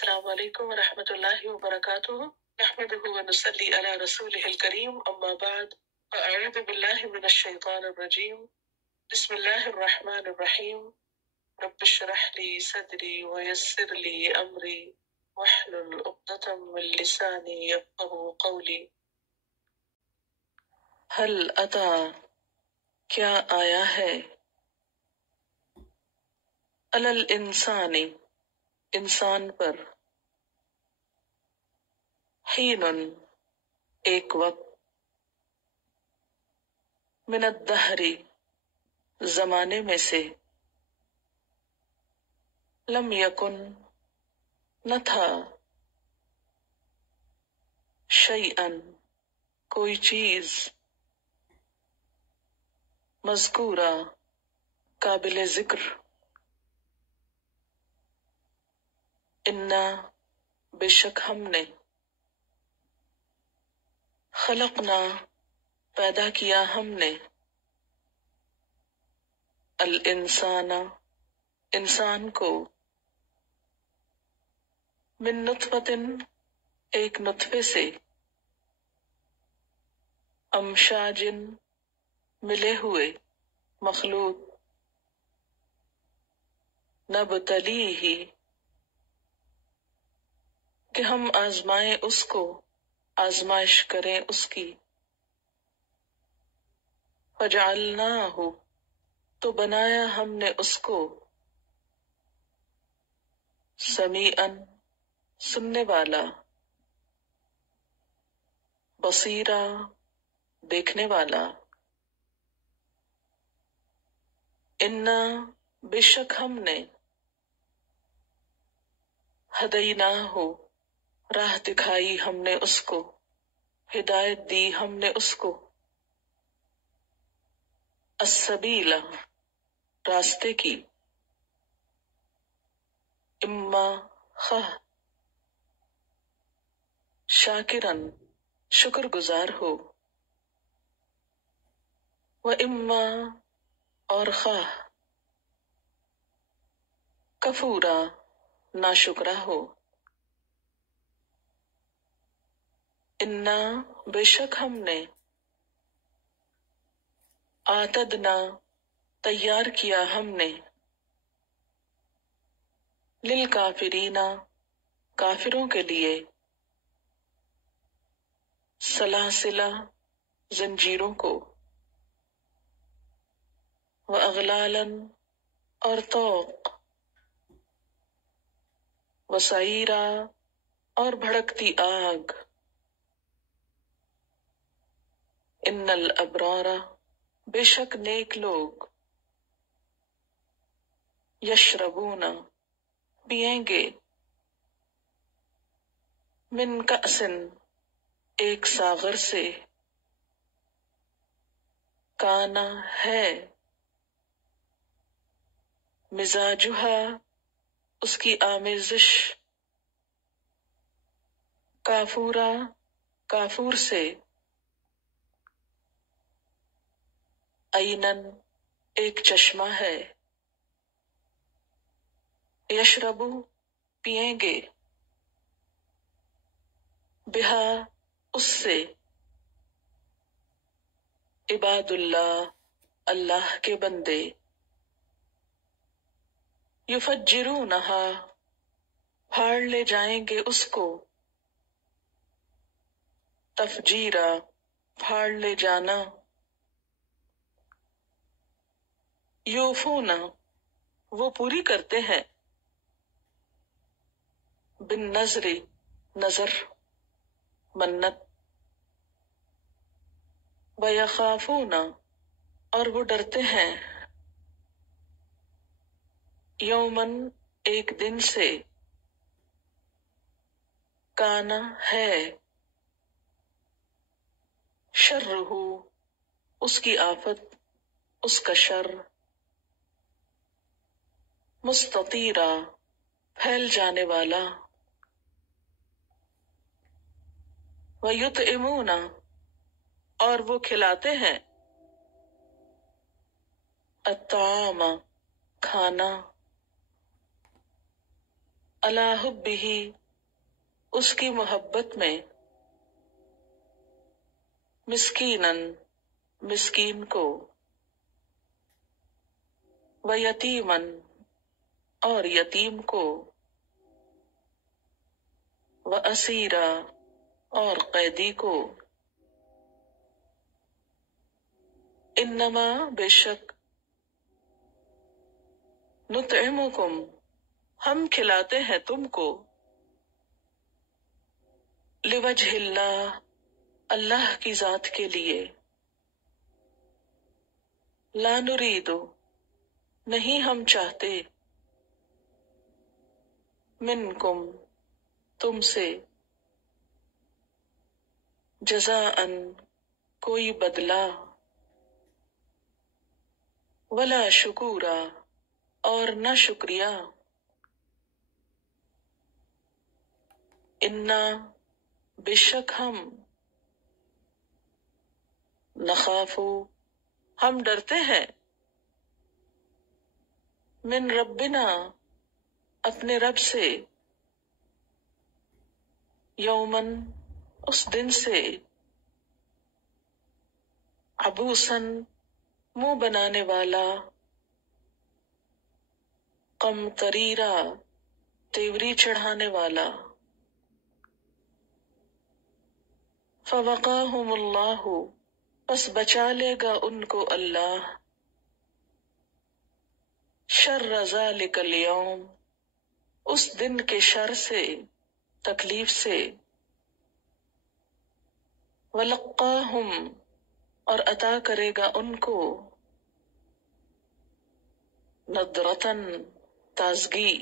السلام علیکم ورحمۃ اللہ وبرکاتہ نحمده ونصلي على رسوله الكريم اما بعد فاعوذ باللہ من الشیطان الرجیم بسم اللہ الرحمن الرحیم رب اشرح لي صدری ويسر لي امری واحلل عقدۃ من لسانی یفقهوا قولی هل اتی کیا آیا ہے علی الانسان انسان پر حین ایک وقت من الدہر زمانے میں سے لم یکن نہ تھا شیئن کوئی چیز مذکورہ قابل ذکر انا بے شک ہم نے خلقنا پیدا کیا ہم نے الانسان انسان کو من نطفۃ ایک نطفے سے امشاج ملے ہوئے مخلوق نبتلیہ کہ ہم آزمائیں اس کو آزمائش کریں اس کی فجعلناہ تو بنایا ہم نے اس کو سمیعا سننے والا بصیرا دیکھنے والا انا بے شک ہم نے ہدیناہ راہ دکھائی ہم نے اس کو ہدایت دی ہم نے اس کو السبیل راستے کی اما خواہ شاکرن شکر گزار ہو و اما اور خواہ کفورا ناشکرا ہو انا بے شک ہم نے آتدنا تیار کیا ہم نے للکافرین کافروں کے لیے سلاسل زنجیروں کو واغلالا اور طوق وسعیرا اور بھڑکتی آگ ان الابرار بے شک نیک لوگ یشربون پئیں گے من کأسن ایک ساغر سے کانا ہے مزاجہا اس کی آمیزش کافورا کافور سے عینن ایک چشمہ ہے یشربو پئیں گے بہا اس سے عباد اللہ اللہ کے بندے یفجرونہا پھاڑ لے جائیں گے اس کو تفجیرا پھاڑ لے جانا یوفونا وہ پوری کرتے ہیں بالنظر نظر منت ویخافون اور وہ ڈرتے ہیں یومن ایک دن سے کانا ہے شرہ اس کی آفت اس کا شر مستطیرا پھیل جانے والا وَيُطْعِمُونَ اور وہ کھلاتے ہیں الطعام کھانا علی حبہ اس کی محبت میں، مسکینن مسکین کو، و یتیمن اور یتیم کو، و اسیرا اور قیدی کو، انما بے شک، نطعمکم ہم کھلاتے ہیں تم کو، لوجہ اللہ اللہ کی ذات کے لیے، لا نرید نہیں ہم چاہتے، منکم تم سے، جزاء کوئی بدلہ، ولا شکورا اور نہ شکریہ، انا بے شک ہم، نخاف ہم ڈرتے ہیں، من ربنا اپنے رب سے، یومن اس دن سے، عبوسن منہ بنانے والا، قمطریرا تیوری چڑھانے والا، فوقاہم اللہ پس بچا لے گا ان کو اللہ، شر ذالک الیوم اس دن کے شر سے، تکلیف سے، ولقاہم اور عطا کرے گا ان کو، نضرتن تازگی،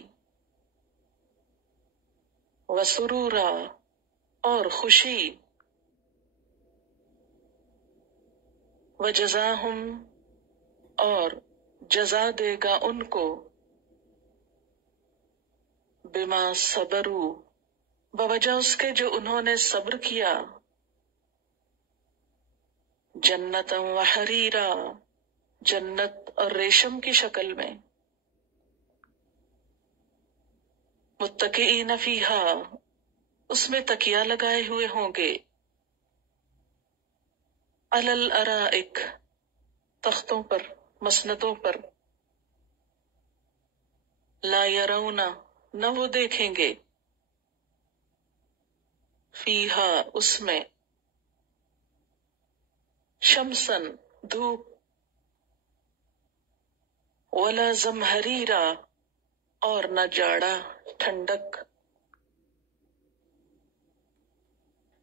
وسرورا اور خوشی، وجزاہم اور جزا دے گا ان کو، بما صبروا بوجہ اس کے جو انہوں نے صبر کیا، جنتا وحریرا جنت اور ریشم کی شکل میں، متکئین فیہا اس میں تکیہ لگائے ہوئے ہوں گے، علی الارائک تختوں پر، مسندوں پر، لا یرون نہ وہ دیکھیں گے، فیہا اس میں، شمسن دھوپ، ولا زمہریرا اور نہ جاڑا ٹھنڈک،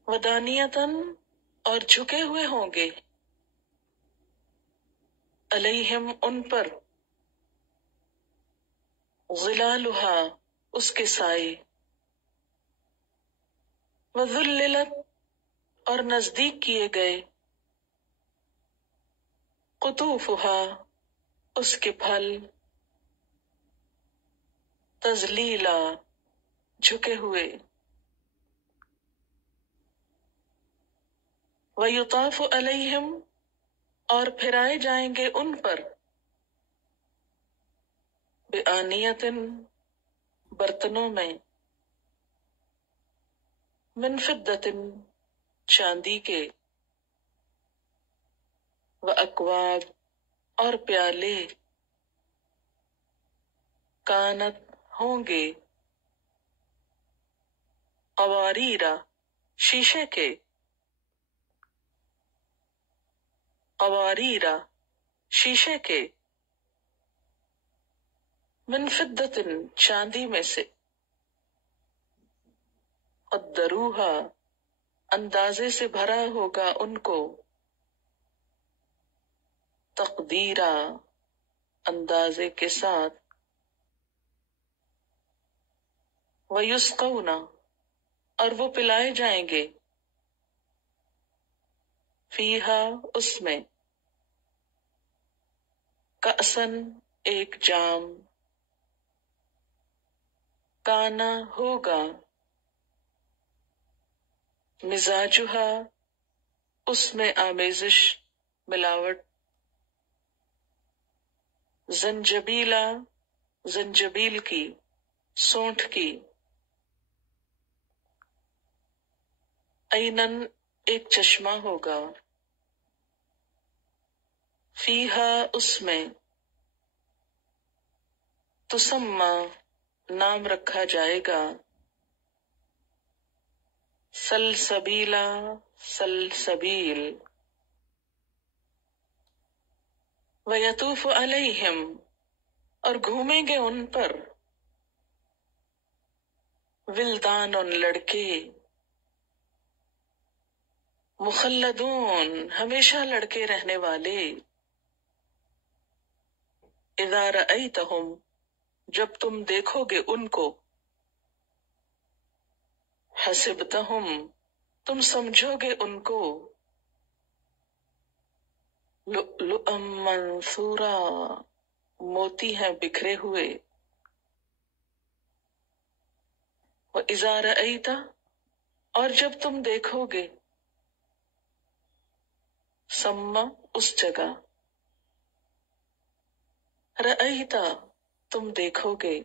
ودانیتن اور جھکے ہوئے ہوں گے، علیہم ان پر، ظلالہا اس کے سائے، وذللت اور نزدیک کیے گئے، قطوفہا اس کے پھل، تذلیلا جھکے ہوئے، ویطاف علیہم اور پھرائے جائیں گے ان پر، بآنیتن برتنوں میں، من فضۃ چاندی کے، واکواب اور پیالے، کانت ہوں گے، قواریرا شیشے کے، قواریرا شیشے کے، من فضۃ چاندی میں سے، قدروہا اندازے سے بھرا ہوگا ان کو، تقدیرا اندازے کے ساتھ، ویسقون اور وہ پلائے جائیں گے، فیہا اس میں، کأسن ایک جام، کانا ہوگا، مزاجہا اس میں آمیزش ملاوٹ، زنجبیلا زنجبیل کی، سونٹ کی. اینن ایک چشمہ ہوگا. فیہا اس میں. تسمہ نام رکھا جائے گا. سلسبیلا سلسبیل. وَيَطُوفُ عَلَيْهِمْ اور گھومیں گے ان پر. ولدان لڑکے. مخلدون ہمیشہ لڑکے رہنے والے. اذا رأیتہم جب تم دیکھو گے ان کو. حسبتہم تم سمجھو گے ان کو. لؤلؤا منثورا موتی ہیں بکھرے ہوئے. وَإِذَا رَأَيْتَ اور جب تم دیکھو گے. ثم اس جگہ. رأیت تم دیکھو گے.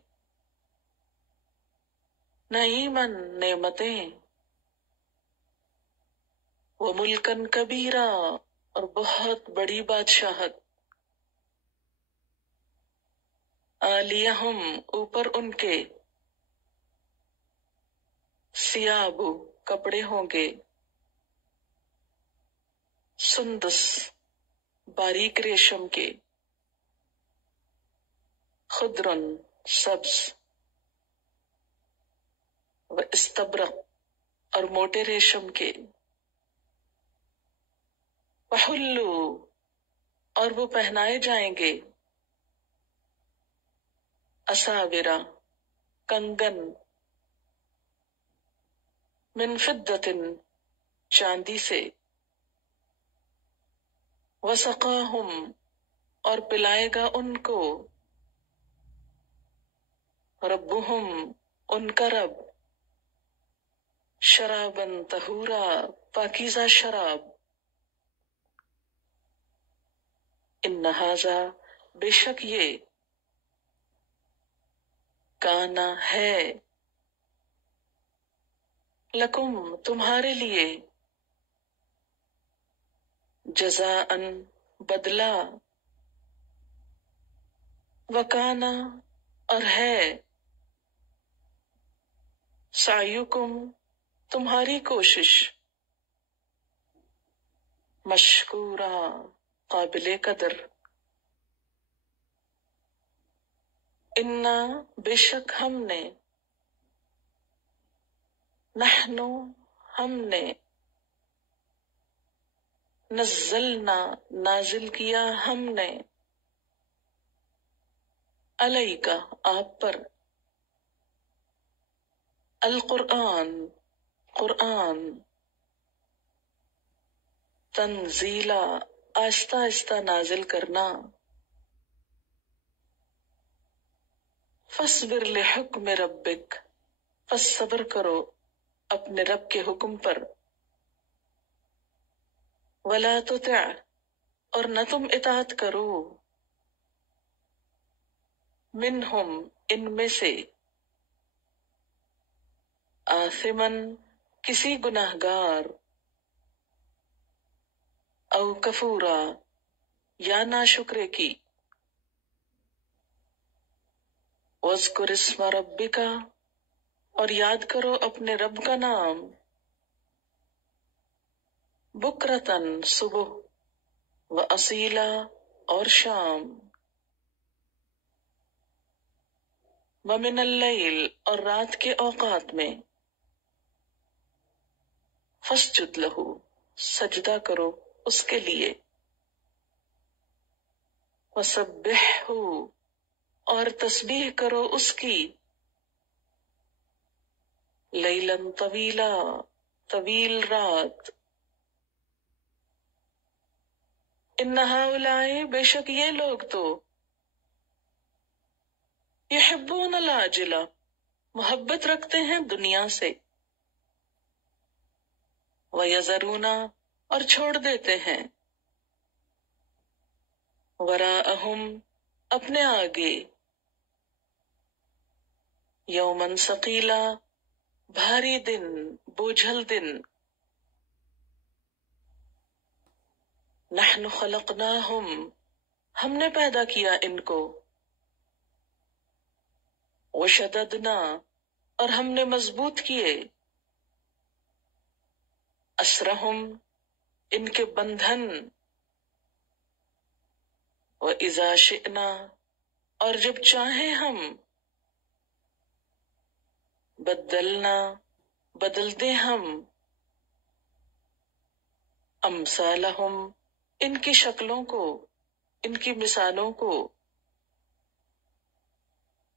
نعیماً نعمتیں. وملکاً کبیرا اور بہت بڑی بادشاہت. عالیہم اوپر ان کے. ثیاب کپڑے ہوں گے. سندس باریک ریشم کے. خضرن سبز. و استبرق اور موٹے ریشم کے. وحلو اور وہ پہنائے جائیں گے. اساورا کنگن. من فضۃ چاندی سے. وسقاہم اور پلائے گا ان کو. ربہم ان کا رب. شراباً طہورا پاکیزہ شراب. ان ھذا بے شک یہ. کانا ہے. لکم تمہارے لیے. جزاءً بدلہ. وکانا اور ہے. سعیکم تمہاری کوشش. مشکورا قابل قدر. انا بے شک ہم نے. نحنو ہم نے. نزلنا نازل کیا ہم نے. علیکا آپ پر. القرآن قرآن. تنزیلا آہستہ آہستہ نازل کرنا. فاصبر لحکم ربک پس صبر کرو اپنے رب کے حکم پر. ولا تطع اور نہ تم اطاعت کرو. منہم ان میں سے. آثمن کسی گناہگار. او کفورا یا ناشکرے کی. واذکر اسم ربک اور یاد کرو اپنے رب کا نام. بکرتن صبح. و اصیلا اور شام. ومن اللیل اور رات کے اوقات میں. فاسجد لہ سجدہ کرو اس کے لیے. وسبحہ اور تسبیح کرو اس کی. لیلاً طویلا طویل رات. ان ہؤلاء بے شک یہ لوگ تو. یحبون العاجلہ محبت رکھتے ہیں دنیا سے. ویذرون اور چھوڑ دیتے ہیں. وراءہم اپنے آگے. یومن ثقیلا، بھاری دن، بوجھل دن. نحن خلقناہم، ہم نے پیدا کیا ان کو. وشددنا، اور ہم نے مضبوط کیے. اسرہم، ان کے بندھن. وَإِذَا شِئْنَا، اور جب چاہیں ہم. بدلنا، بدل دیں ہم. امثالہم، ان کی شکلوں کو، ان کی مثالوں کو.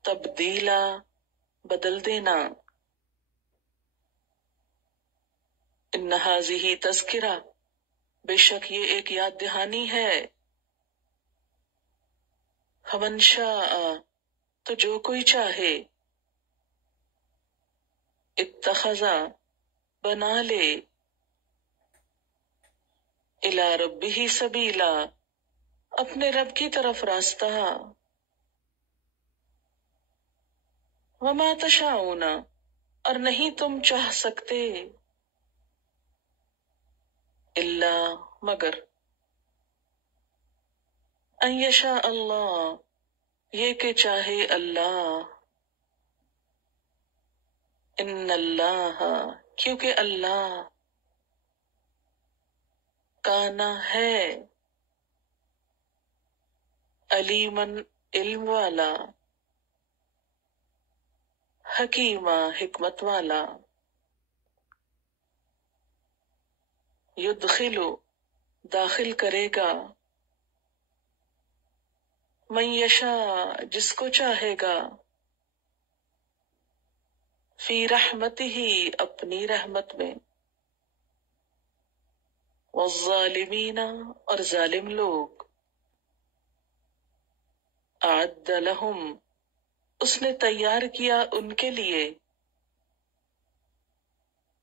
تبدیلا، بدل دینا. ان ھذہ تذکرہ، بے شک یہ ایک یاد دہانی ہے. فمن شاء، تو جو کوئی چاہے. اتخذ، بنا لے. الی ربہ سبیلا، اپنے رب کی طرف راستہ. وما تشاءون، اور نہیں تم چاہ سکتے. الا، مگر. ان یشاء اللہ، یہ کہ چاہے اللہ. ان اللہ، کیونکہ اللہ. کانا ہے. علیمن، علم والا. حکیمہ، حکمت والا. یدخلو، داخل کرے گا. من یشاء، جس کو چاہے گا. فی رحمتہ، اپنی رحمت میں. والظالمین، اور ظالم لوگ. اعد لہم، اس نے تیار کیا ان کے لیے.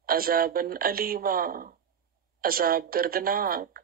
عذابا علیما، عذاب دردناک.